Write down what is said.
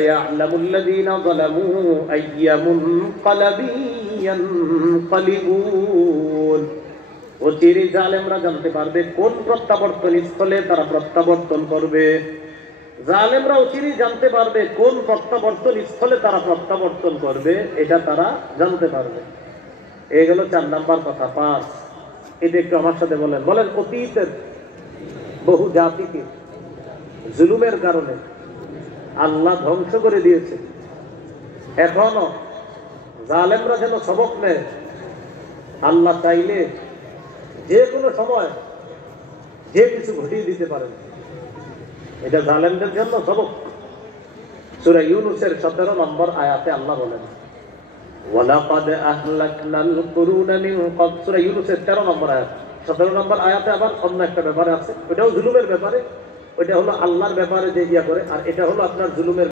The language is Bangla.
يعلم الذين ظلموا أي منقلب ينقلبون অচিরে জালেমরা জানতে পারবে কোন প্রত্যাবর্তন স্থলে তারা প্রত্যাবর্তন করবে। জালেমরা অচিরে জানতে পারবে কোন প্রত্যাবর্তন স্থলে তারা প্রত্যাবর্তন করবে, এটা তারা জানতে পারবে। এই গেল 4 নাম্বার কথা। 5 এটা একটু আমার সাথে বলেন। বলেন, অতীতের বহু জাতিকে জুলুমের কারণে আল্লাহ ধ্বংস করে দিয়েছে। এখনো জালেমরা যেন সবক নেয়। আল্লাহ চাইলে যে কোনো সময় যে কিছু ঘটিয়ে দিতে পারেন। এটা জালেমদের জন্য সবক। সূরা ইউনূসের 17 নম্বর আয়াতে আল্লাহ বলেন, ওয়ালাকাদ আহলাকনাল কুরুনা মিন ক্বাবল। সূরা ইউনূসের 13 নম্বর আয়াত। 17 নম্বর আয়াতে আবার অন্য একটা ব্যাপারে আছে, ওটাও জুলুমের ব্যাপারে। ওইটা হলো আল্লাহর ব্যাপারে যে ইয়া করে, আর এটা হলো আপনার জুলুমের